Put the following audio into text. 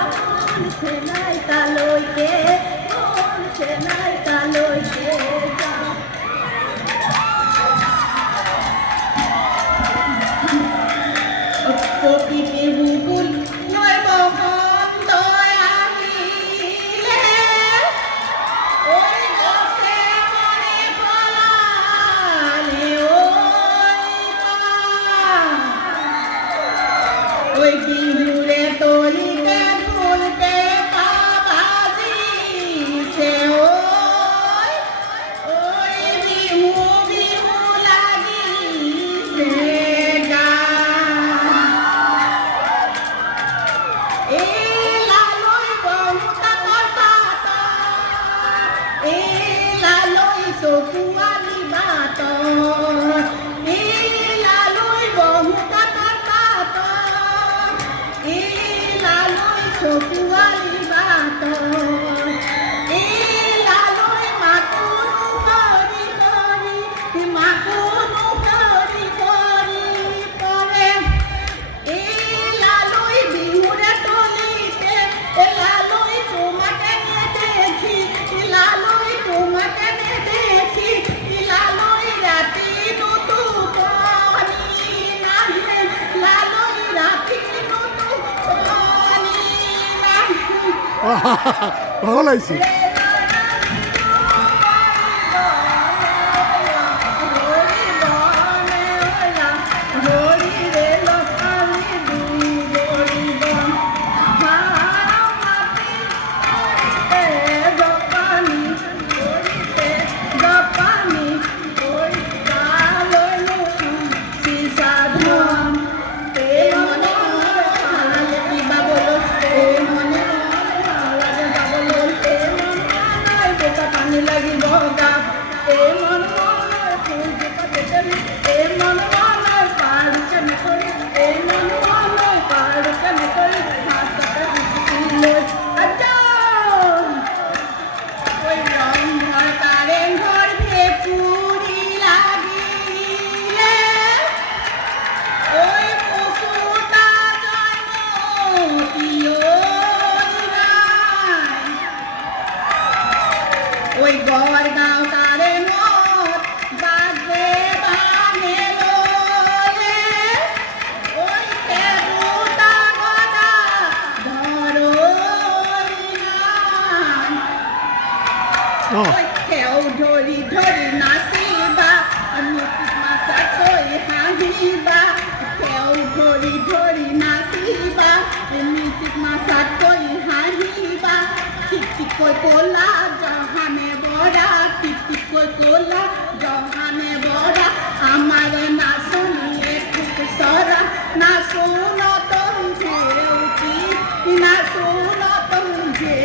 से नहीं तालोय के मोर से नहीं तालोय के कोकी के बुबुल नय बहन दयाहिले ओई गसे मने फलाले ओई बिहुरे तोलिते झुलते पाबाजी से ओई बिहु बिहु लागी से गा ए लालोई बहुता करता ए लालोई सोकुआली बात ए लालोई बहुता करता ए लालोई सोकुआली बात ए लालोई माकुनु करी करी माकुनु करी करी करे ए लालोई बिहुरे टोलीते ए लालोई তোমাকে নিয়ে দেখি এ লালোই তোমাকে নিয়ে দেখি এ লালোই রাতি নতু পানি নাহে লালোই রাতি নতু পানি নাহে ভালো লাগছে। ওই গড় গাঁও তারে মত বাজে বানেলো রে ওই কেবুতা গদা ধরো ওই কেউ ধরি ধরি নাচিবা আমি মাথা কই হাঁহিবা কেউ ধরি ধরি নাচিবা মিউজিক মাথা কই হাঁহিবা টিক টিক কই কোলা জহানে বড়া টিক টিক কই কোলা জহানে বড়া আমারে না শুনিয়ে খুব সরা না শুনো তুমঝে উঠি না শুনো তুমঝে